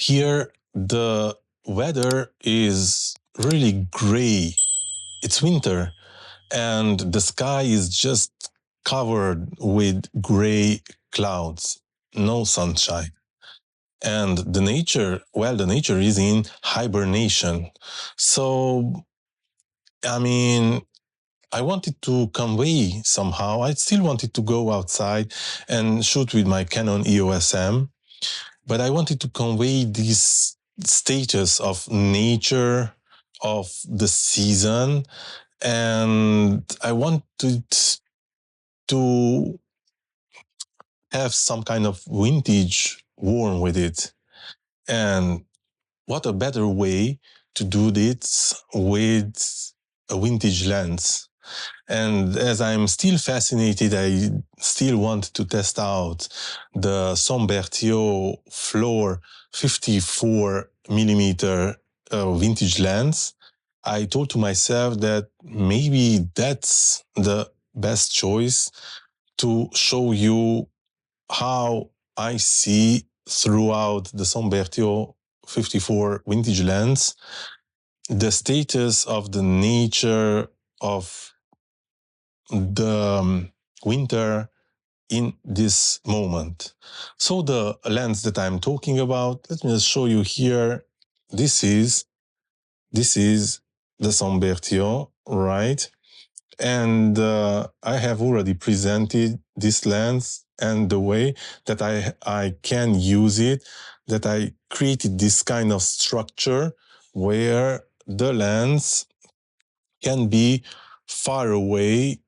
Here, the weather is really gray. It's winter, and the sky is just covered with gray clouds, no sunshine. And the nature, well, the nature is in hibernation. So, I mean, I wanted to convey somehow. I still wanted to go outside and shoot with my Canon eos-m, but I wanted to convey this status of nature, of the season, and I wanted to have some kind of vintage warm with it. And what a better way to do this with a vintage lens. And as I'm still fascinated, I still want to test out the SOM Berthiot Flor 54mm vintage lens. I told to myself that maybe that's the best choice to show you how I see throughout the SOM Berthiot 54 vintage lens the status of the nature of the winter in this moment. So the lens that I'm talking about, let me just show you here. This is the SOM Berthiot, right? And I have already presented this lens and the way that I can use it, that I created this kind of structure where the lens can be far away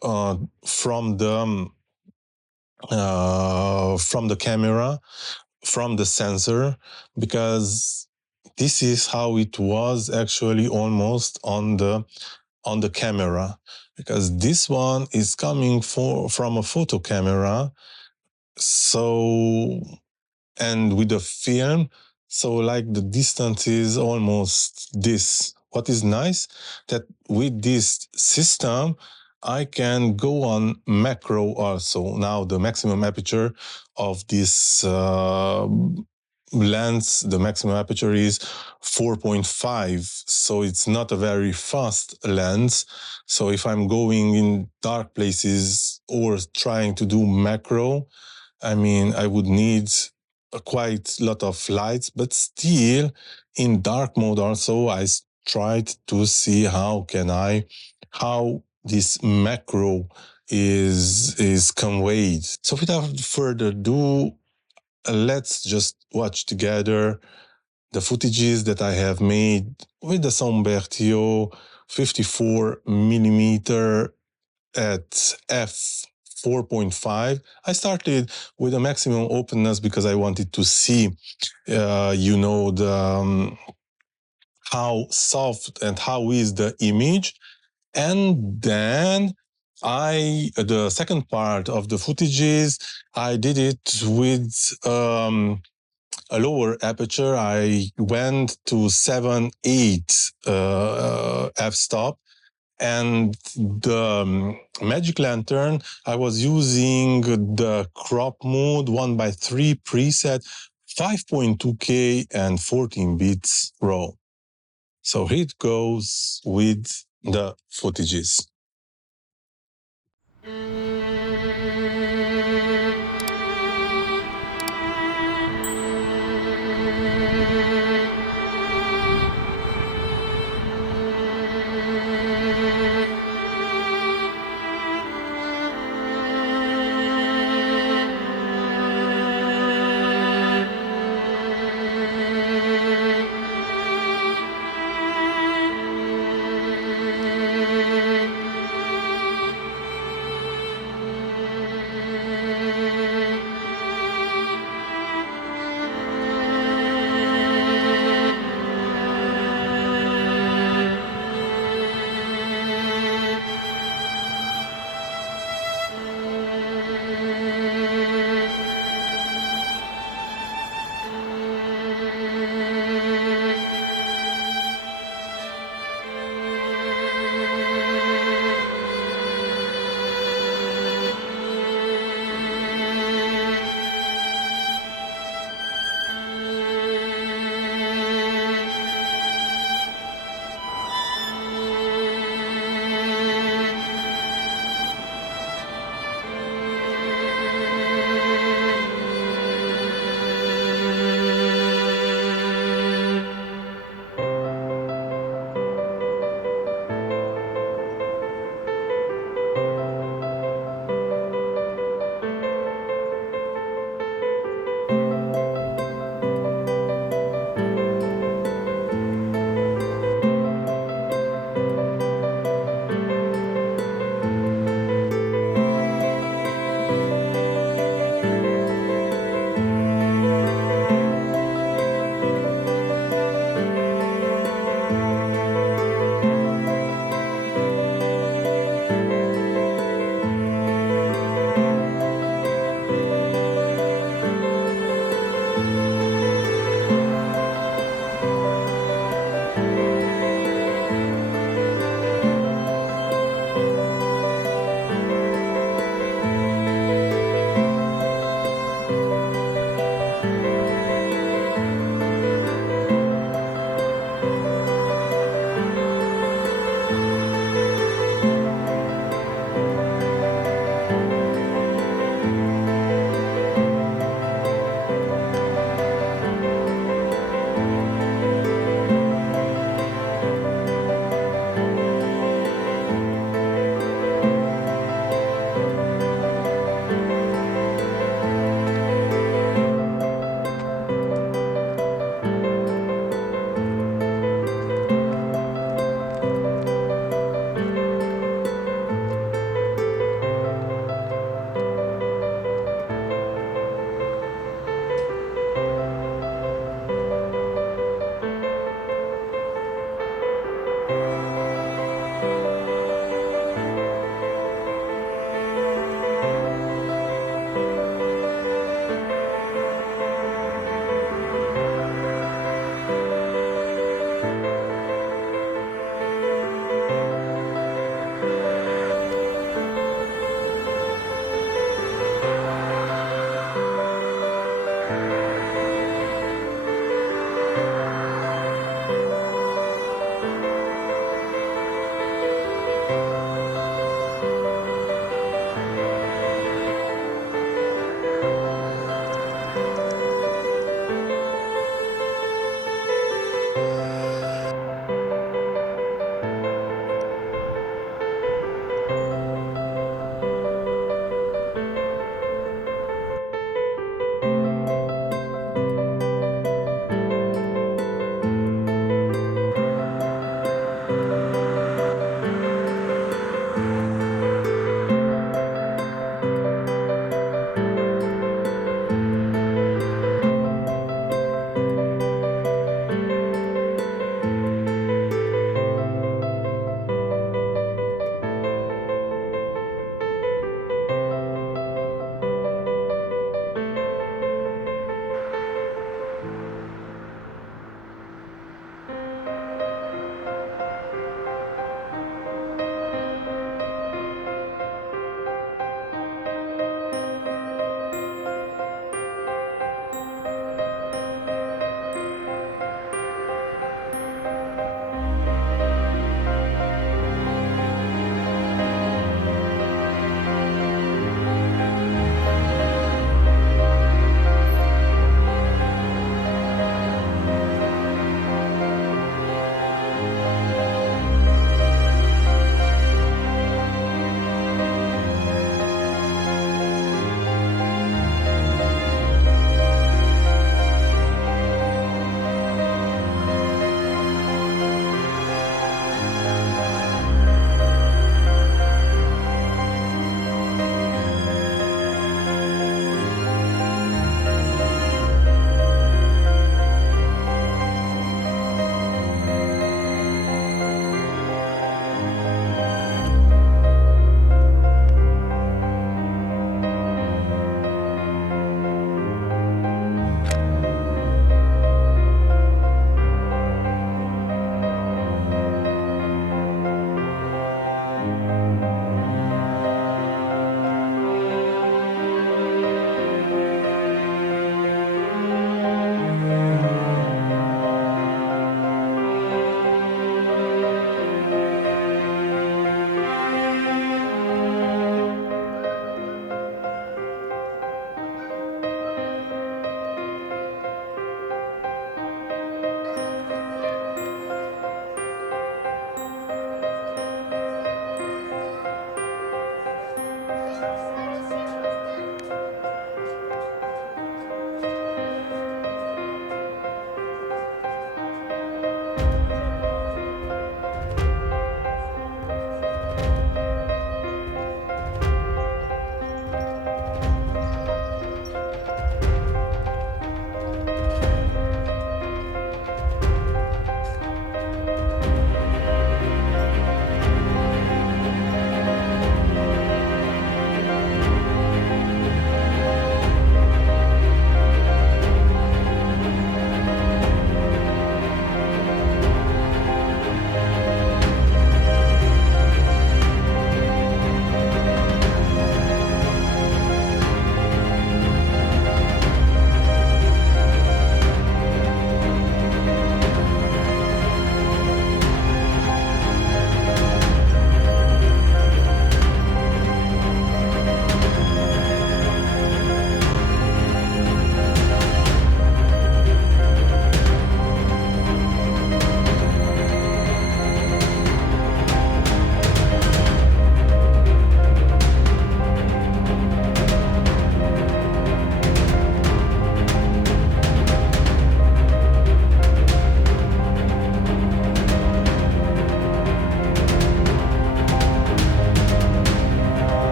from the camera, from the sensor, because this is how it was actually almost on the camera, because this one is coming from a photo camera, so, and with a film, so like the distance is almost this. What is nice, that with this system I can go on macro also. Now the maximum aperture of this lens, the maximum aperture is 4.5, so it's not a very fast lens. So if I'm going in dark places or trying to do macro, I mean, I would need quite a lot of lights, but still in dark mode also I tried to see how this macro is conveyed. So without further ado, let's just watch together the footages that I have made with the SOM Berthiot 54mm at f4.5. I started with a maximum openness because I wanted to see, how soft and how is the image. And then the second part of the footages, I did it with a lower aperture. I went to 7.8 f-stop. And the Magic Lantern, I was using the crop mode 1:3 preset, 5.2K and 14 bits RAW. So here it goes with the footages.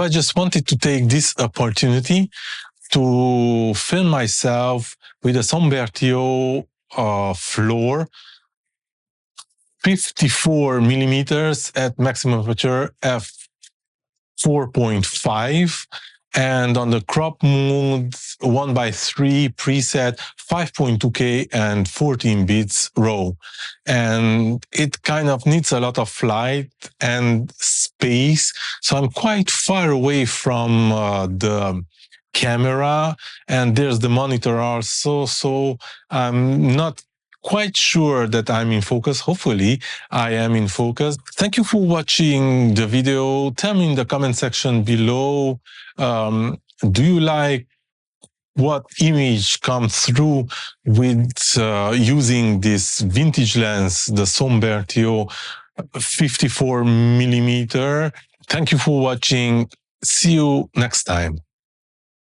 So I just wanted to take this opportunity to film myself with a SOM Berthiot Flor 54mm at maximum aperture f4.5, and on the crop mode 1:3 preset 5.2K and 14 bits RAW. And it kind of needs a lot of light and space, so I'm quite far away from the camera, and there's the monitor also, so I'm not quite sure that I'm in focus. Hopefully I am in focus. Thank you for watching the video. Tell me in the comment section below, do you like what image comes through with using this vintage lens, the SOM Berthiot 54mm? Thank you for watching. See you next time.